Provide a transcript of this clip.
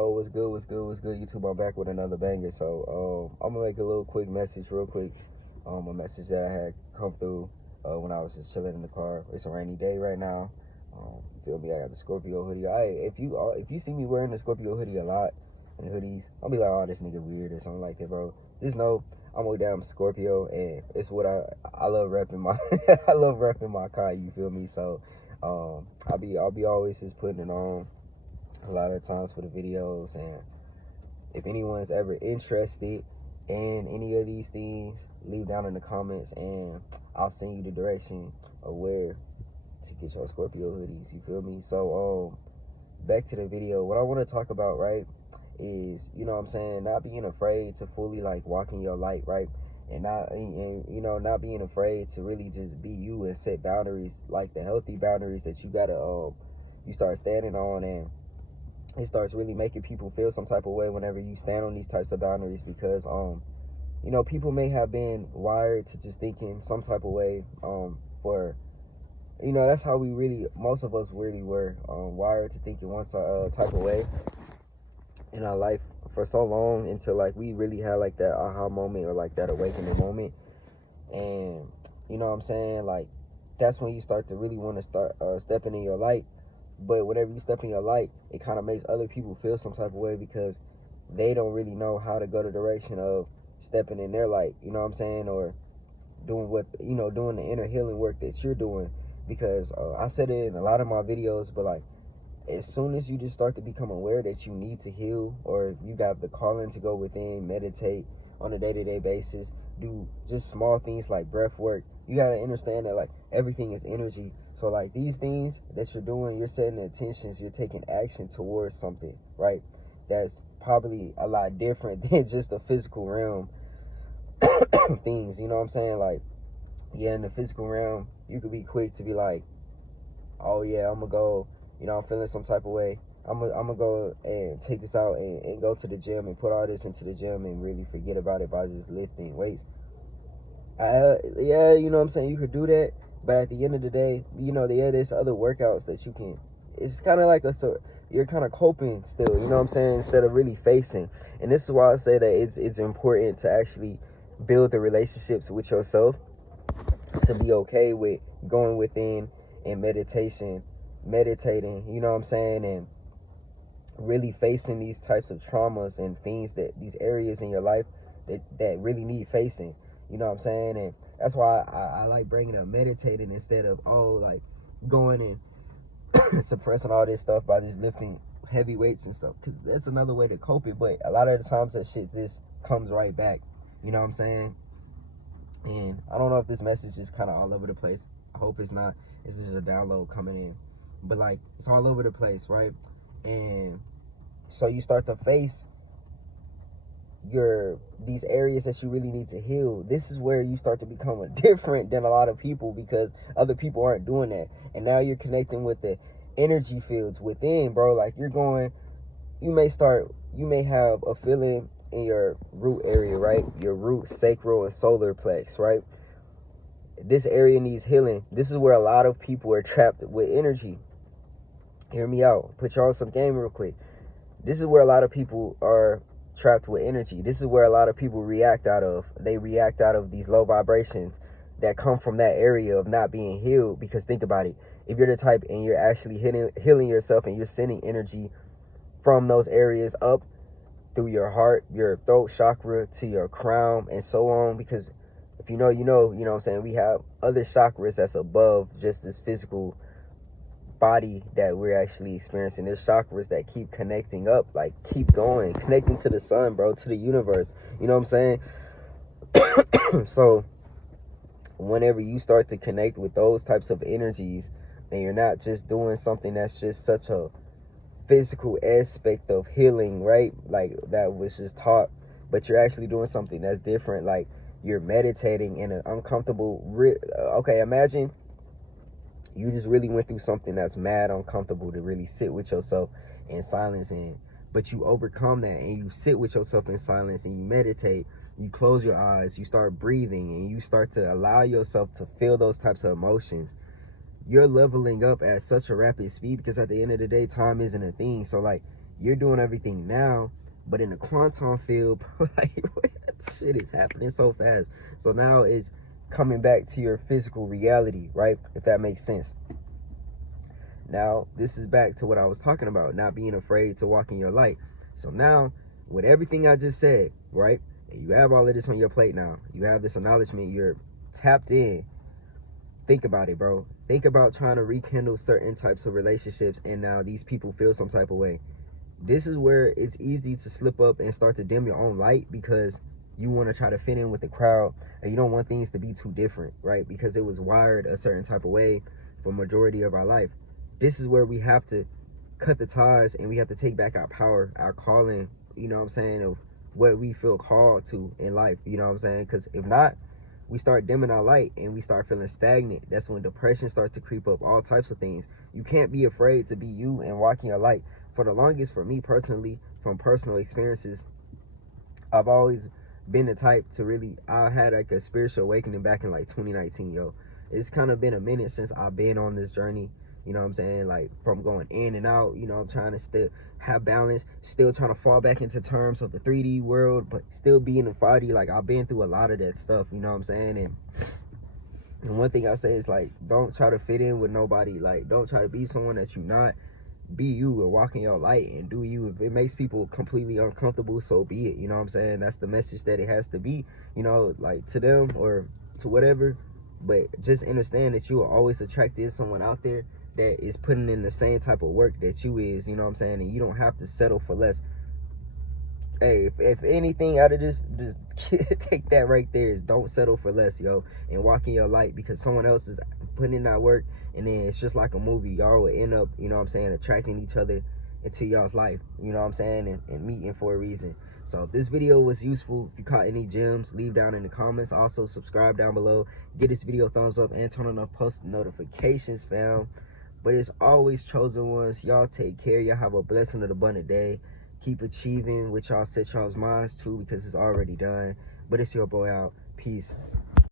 Yo, what's good, YouTube? I'm back with another banger. So, I'm gonna make a little quick message, real quick. A message that I had come through when I was just chilling in the car. It's a rainy day right now. You feel me? I got the Scorpio hoodie. If you see me wearing the Scorpio hoodie a lot and hoodies, I'll be like, oh, this nigga weird or something like that, bro. Just know I'm a damn Scorpio, and it's what I love repping my I love repping my kind. You feel me? So, I'll be always just putting it on a lot of times for the videos. And if anyone's ever interested in any of these things, leave down in the comments and I'll send you the direction of where to get your Scorpio hoodies. You feel me? So back to the video. What I want to talk about, right, is, you know what I'm saying, not being afraid to fully like walk in your light, right? And not being afraid to really just be you and set boundaries, like the healthy boundaries that you gotta you start standing on. And it starts really making people feel some type of way whenever you stand on these types of boundaries, because people may have been wired to just thinking some type of way, for that's how we really, most of us really were wired to thinking one type of way in our life for so long, until like we really had like that aha moment or like that awakening moment. And you know what I'm saying, like that's when you start to really want to start stepping in your light. But whenever you step in your light, it kind of makes other people feel some type of way, because they don't really know how to go the direction of stepping in their light, you know what I'm saying, or doing the inner healing work that you're doing. Because I said it in a lot of my videos, but like as soon as you just start to become aware that you need to heal, or you got the calling to go within, meditate on a day-to-day basis, do just small things like breath work, you got to understand that like everything is energy. So like these things that you're doing, you're setting the intentions, you're taking action towards something, right? That's probably a lot different than just the physical realm things, you know what I'm saying? Like, yeah, in the physical realm, you could be quick to be like, oh yeah, I'm gonna go, I'm feeling some type of way, I'm gonna go and take this out and go to the gym and put all this into the gym and really forget about it by just lifting weights. Yeah, you know what I'm saying, you could do that, but at the end of the day, there's other workouts that you can, it's kind of like you're kind of coping still, you know what I'm saying, instead of really facing. And this is why I say that it's important to actually build the relationships with yourself, to be okay with going within and meditating, you know what I'm saying, and really facing these types of traumas and things, that these areas in your life that really need facing, you know what I'm saying. And that's why I like bringing up meditating instead of like going and suppressing all this stuff by just lifting heavy weights and stuff, because that's another way to cope it. But a lot of the times that shit just comes right back, you know what I'm saying. And I don't know if this message is kind of all over the place. I hope it's not. It's just a download coming in, but like it's all over the place, right? And so you start to face these areas that you really need to heal. This is where you start to become different than a lot of people, because other people aren't doing that. And now you're connecting with the energy fields within, bro. Like you may have a feeling in your root area, right? Your root, sacral, and solar plex, right? This area needs healing. This is where a lot of people are trapped with energy. Hear me out. Put y'all on some game real quick. This is where a lot of people are trapped with energy. This is where a lot of people react out of. They react out of these low vibrations that come from that area of not being healed. Because think about it. If you're the type and you're actually healing yourself, and you're sending energy from those areas up through your heart, your throat chakra, to your crown, and so on. Because if you know what I'm saying, we have other chakras that's above just this physical body that we're actually experiencing. There's chakras that keep connecting up, like keep going, connecting to the sun, bro, to the universe. You know what I'm saying? So whenever you start to connect with those types of energies, then you're not just doing something that's just such a physical aspect of healing, right? Like that was just taught, but you're actually doing something that's different. Like you're meditating in an uncomfortable okay, imagine you just really went through something that's mad uncomfortable to really sit with yourself in silence, but you overcome that and you sit with yourself in silence and you meditate, you close your eyes, you start breathing, and you start to allow yourself to feel those types of emotions. You're leveling up at such a rapid speed, because at the end of the day, time isn't a thing. So like You're doing everything now, but in the quantum field, bro, like shit is happening so fast. So now it's coming back to your physical reality, right? If that makes sense. Now, this is back to what I was talking about, not being afraid to walk in your light. So now, with everything I just said, right? And you have all of this on your plate now. You have this acknowledgement, you're tapped in. Think about it, bro. Think about trying to rekindle certain types of relationships, and now these people feel some type of way. This is where it's easy to slip up and start to dim your own light because you want to try to fit in with the crowd and you don't want things to be too different, right? Because it was wired a certain type of way for majority of our life. This is where we have to cut the ties and we have to take back our power, our calling, you know what I'm saying, of what we feel called to in life, you know what I'm saying? Because if not, we start dimming our light and we start feeling stagnant. That's when depression starts to creep up, all types of things. You can't be afraid to be you and walk in your light. For the longest, for me personally, from personal experiences, I've always been the type to really, I had like a spiritual awakening back in like 2019, yo. It's kind of been a minute since I've been on this journey, you know what I'm saying? Like from going in and out, you know, I'm trying to still have balance, still trying to fall back into terms of the 3D world, but still be in the 5D. Like I've been through a lot of that stuff, you know what I'm saying? And one thing I say is like, don't try to fit in with nobody. Like, don't try to be someone that you're not. Be you and walk in your light and do you. If it makes people completely uncomfortable, so be it. You know what I'm saying? That's the message that it has to be, you know, like to them or to whatever. But just understand that you will always attract someone out there that is putting in the same type of work that you is, you know what I'm saying? And you don't have to settle for less. Hey, if anything out of this, just take that right there, is don't settle for less, yo, and walk in your light, because someone else is putting in that work, and then it's just like a movie. Y'all will end up, you know what I'm saying, attracting each other into y'all's life, you know what I'm saying, and meeting for a reason. So if this video was useful, if you caught any gems, leave down in the comments. Also subscribe down below, give this video a thumbs up, and turn on the post notifications, fam. But it's always chosen ones. Y'all take care. Y'all have a blessed and abundant day. Keep achieving what y'all set y'all's minds to, because it's already done. But it's your boy out. Peace.